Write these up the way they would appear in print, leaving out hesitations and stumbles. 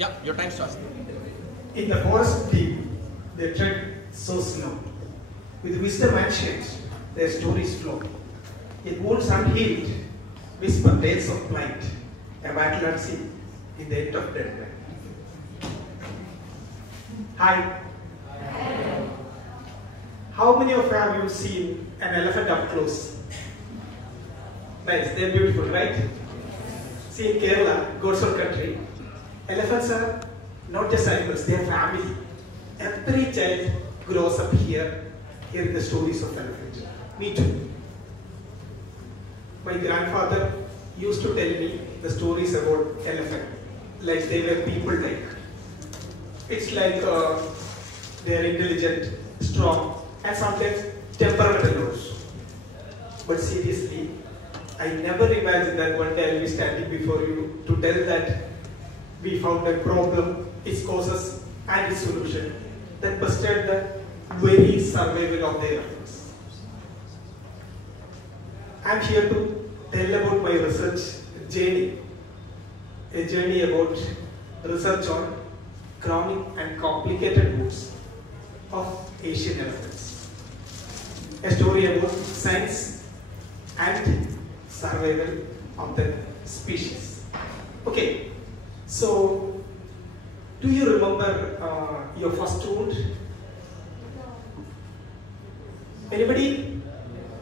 Yeah, your time starts. In the forest deep, they tread so slow. With wisdom ancient, their stories flow. Yet wounds unhealed, whisper tales of plight, a battle unseen in the end of dead man. Hi. How many of you have seen an elephant up close? Nice, they're beautiful, right? See, in Kerala, Goethe-Zentrum country, elephants are not just animals, they are family. Every child grows up here, hearing the stories of elephants. Me too. My grandfather used to tell me the stories about elephant, like they were people-like. It's like they are intelligent, strong, and sometimes temperamental also. But seriously, I never imagined that one day I'll be standing before you to tell that we found a problem, its causes, and its solution that busted the very survival of the elephants. I'm here to tell about my research journey, a journey about research on chronic and complicated wounds of Asian elephants. A story about science and survival of the species. Okay, so do you remember your first wound? Anybody?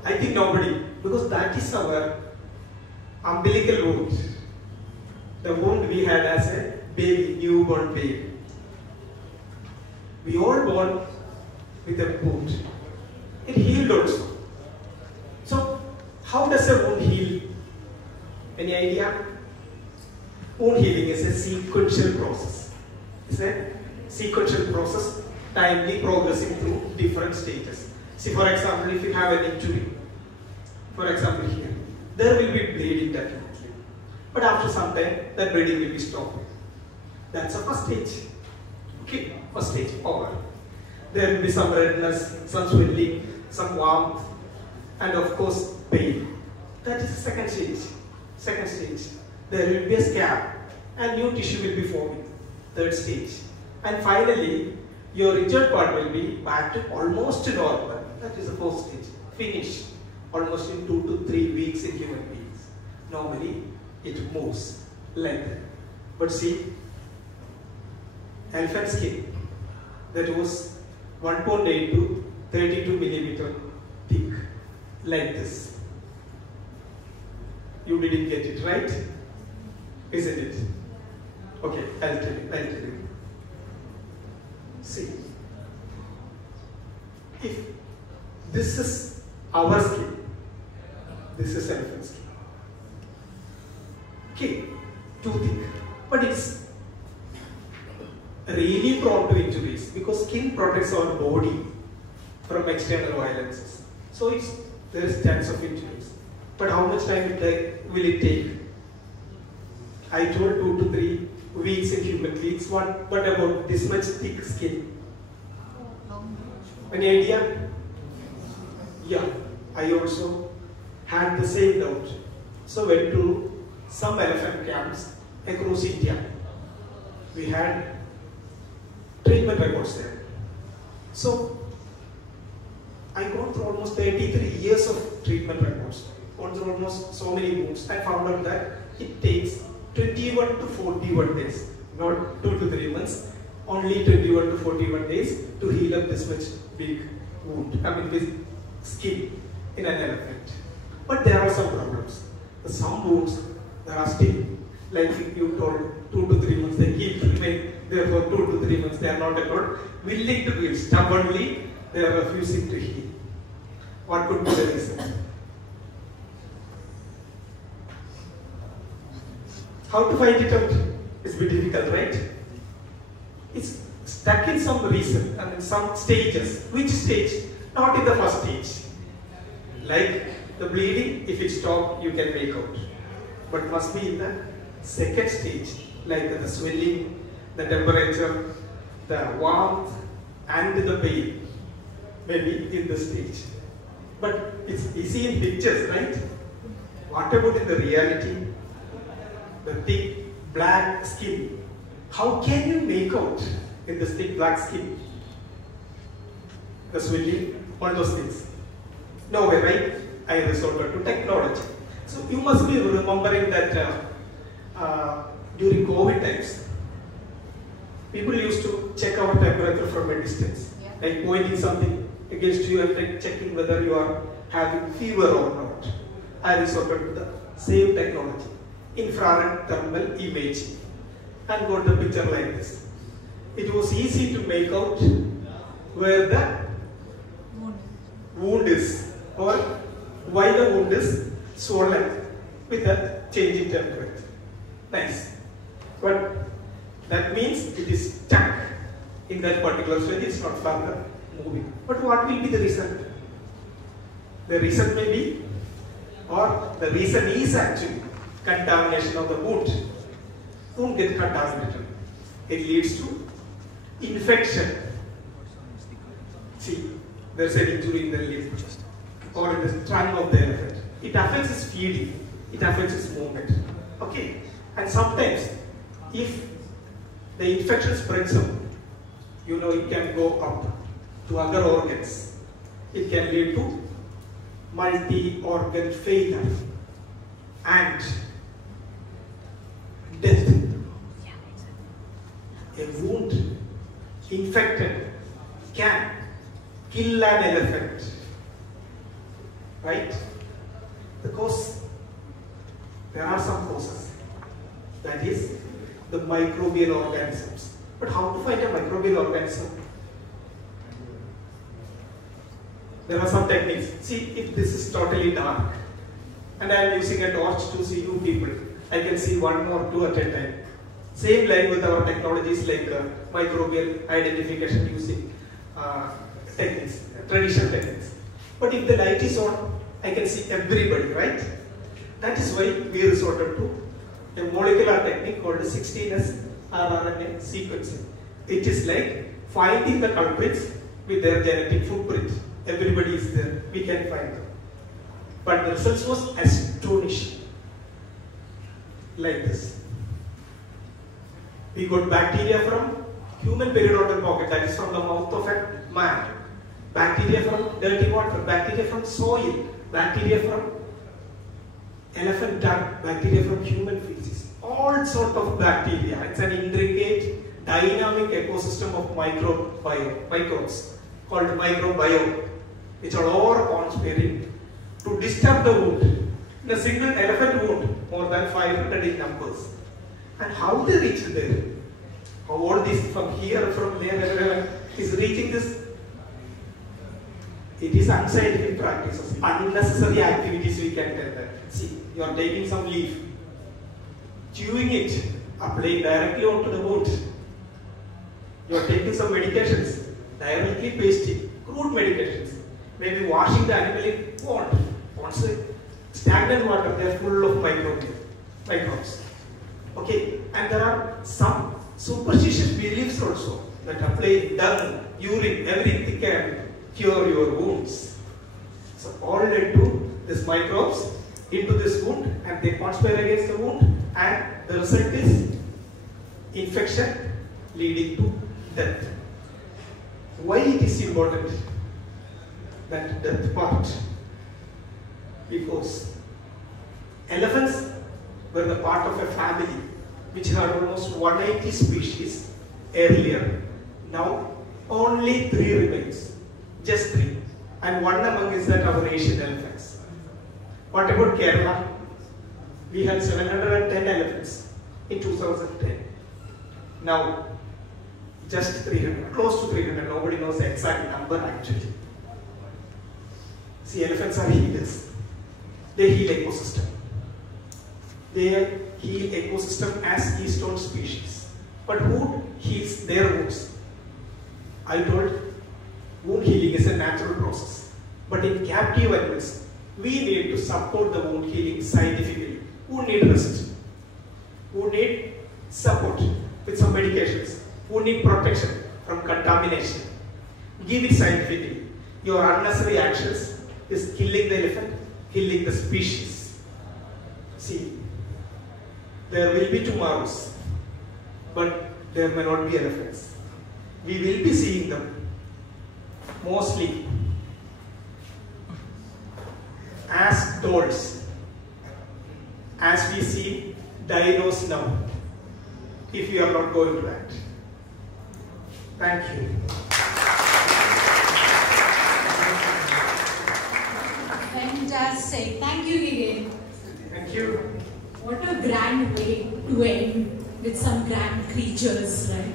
I think nobody, because that is our umbilical wound. The wound we had as a baby, newborn baby. We all born with a wound. It healed also. So, how does a wound heal? Any idea? Wound healing is a sequential process. It's a sequential process, timely progressing through different stages. See, for example, if you have an injury, for example here, there will be bleeding definitely. But after some time, that bleeding will be stopped. That's the first stage. Okay, first stage over. There will be some redness, some swelling, some warmth, and of course pain. That is the second stage. Second stage. There will be a scab and new tissue will be forming. Third stage. And finally, your injured part will be back to almost normal. That is the fourth stage. Finish. Almost in 2 to 3 weeks in human beings. Normally, it moves like that. But see, elephant skin, that was 1.8 to 32 millimeter thick, like this. You didn't get it right, isn't it? Okay, I'll tell you. See, if this is our skin, this is elephant skin. Okay, too thick, but it's really prone to injuries because skin protects our body from external violences. So there is chance of injuries. But how much time will it take? I told 2 to 3 weeks in human beings. But about this much thick skin? Any idea? Yeah, I also had the same doubt. So went to some elephant camps across India. We had treatment records there. So I gone through almost 33 years of treatment records, gone through almost so many wounds. I found out that it takes 21 to 41 days, not 2 to 3 months, only 21 to 41 days to heal up this much big wound, this skin in an elephant. But there are some problems. Some wounds, there are still, like you told, 2 to 3 months, they keep remain there for 2 to 3 months, they are not at all willing to heal. Stubbornly, they are refusing to heal. What could be the reason? How to find it out? It's a bit difficult, right? It's stuck in some reason, some stages. Which stage? Not in the first stage. Like the bleeding, if it stops, you can make out. But must be in the second stage, like the swelling, the temperature, the warmth, and the pain. Maybe in this stage. But it's easy in pictures, right? What about in the reality? The thick black skin How can you make out in this thick black skin? The swelling, all those things. No way, right? I resorted to technology. So you must be remembering that during COVID times, people used to check our temperature from a distance, like pointing something against you and checking whether you are having fever or not. I resorted to the same technology, infrared thermal imaging, and got the picture like this. It was easy to make out where the wound is, or why the wound is swollen with a change in temperature. Nice. But that means it is stuck in that particular stage, it's not further moving. But what will be the result? The reason may be, or the reason is actually contamination of the wound. Wound gets contaminated. It leads to infection. See, there's an injury in the lip or in the trunk of the elephant. It affects its feeding. It affects its movement. Okay? And sometimes, if the infection spreads up, you know, it can go up to other organs. It can lead to multi-organ failure and death. A wound infected can kill an elephant, right? Because there are some causes, that is the microbial organisms. But how to find a microbial organism? There are some techniques. See, if this is totally dark and I am using a torch to see you people, I can see one or two at a time. Same line with our technologies like microbial identification using techniques, traditional techniques. But if the light is on, I can see everybody, right? That is why we resorted to a molecular technique called 16S rRNA sequencing. It is like finding the culprits with their genetic footprint. Everybody is there, we can find them. But the results was astonishing. Like this. We got bacteria from human periodontal pocket, that is from the mouth of a man. Bacteria from dirty water, bacteria from soil, bacteria from elephant dung, bacteria from human feces. All sort of bacteria. It's an intricate, dynamic ecosystem of microbes called microbiome, which are all conspiring to disturb the wound. In a single elephant wound, more than 500 in numbers. And how they reach there? How all this from here, from there, everywhere is reaching this? It is unscientific practices, unnecessary activities, we can tell that. See, you are taking some leaf, chewing it, applying directly onto the wound. You are taking some medications, directly pasting, crude medications. Maybe washing the animal in pond. Ponds, stagnant water, they are full of microbes. Okay, and there are some superstitious beliefs also that apply dung, urine, everything can cure your wounds. So all led to these microbes into this wound and they conspire against the wound and the result is infection leading to death. Why it is important? That death part? Because elephants were the part of a family which had almost 180 species earlier. Now only 3 remains, just 3, and one among is that our Asian elephants. What about Kerala? We had 710 elephants in 2010. Now just 300, close to 300, nobody knows the exact number actually. See, elephants are healers. They heal ecosystem. They heal ecosystem as keystone species. But who heals their wounds? I told wound healing is a natural process. But in captive animals, we need to support the wound healing scientifically. Who need rest? Who need support with some medications? Who need protection from contamination? Give it scientifically. Your unnecessary actions is killing the elephant, killing the species. See, there will be tomorrows, but there may not be elephants. We will be seeing them mostly as dolls, as we see dinos now, if you are not going to that. Thank you. Fantastic. Thank you, Giggin. Thank you. What a grand way to end with some grand creatures, right?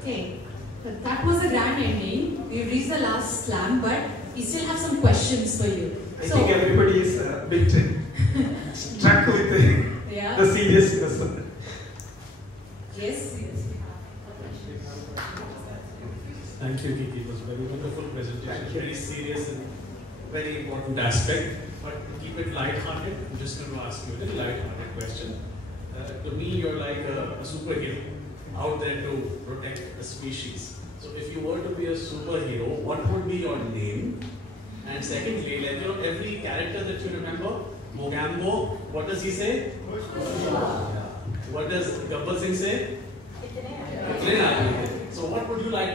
Okay, but that was a grand ending. We've reached the last slam, but we still have some questions for you. I think everybody is a bit struck with the seriousness. Yes, yes. Thank you, Kiki. It was a very wonderful presentation. Very serious and very important aspect. But to keep it light-hearted, I'm just going to ask you a little light-hearted question. To me, you're like a superhero out there to protect the species. So if you were to be a superhero, what would be your name? And secondly, like, you know, every character that you remember, Mogambo, what does he say? What does Gabbar Singh say? So what would you like